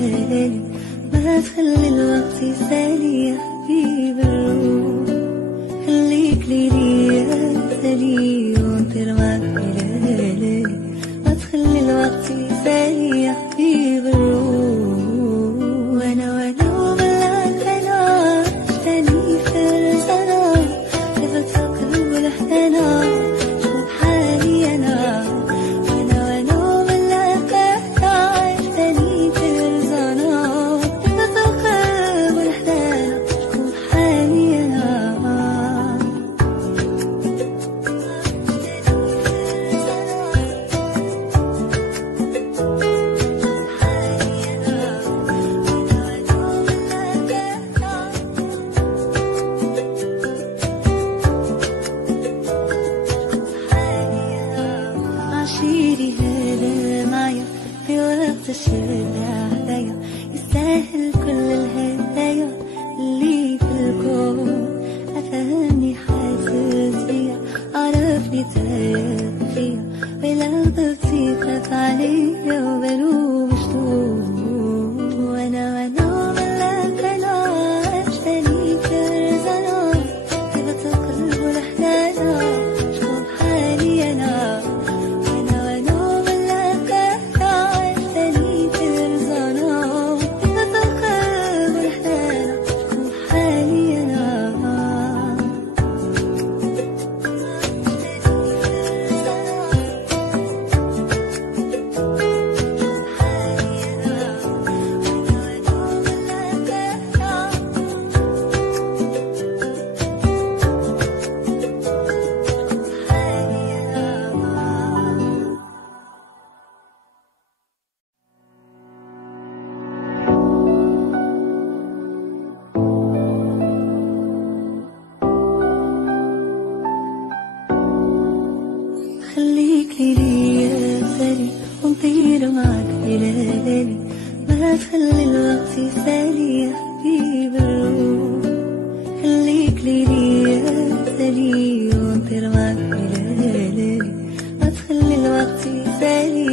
ليالي، ما تخلي الوقت يسالي يا حبيب الروح. خليك ليلي يا سالي وانطر معك ليالي، ما تخلي الوقت يسالي يا حبيب الروح. وانا وبالعالفنا اشتاني في رسالة كيف القلب والحنانة شوف حالي انا. وانا وبالعالفنا اشتاني في رسالة كيف القلب والحنانة شوف حالي انا. عشيري هذا معايا في وقت الشدة عليا، يستاهل كل الهدايا اللي في الكون. أفهمني حاسس بيا، عرفني تايه فيا، ولو تصيبك عليا وبلوم شطوط. وانا ملاك انا اشتاني كرزانا كيف القلب والحنانة شوف حالي انا. وانا ملاك انا اشتاني كرزانا كيف القلب والحنانة شوف حالي انا. خليك ليلي يا سالي ونطير معك ليالي، ما تخلي الوقت يسالي يا حبيب الروح. خليك ليلي يا سالي ونطير معك ليالي، ما تخلي الوقت يسالي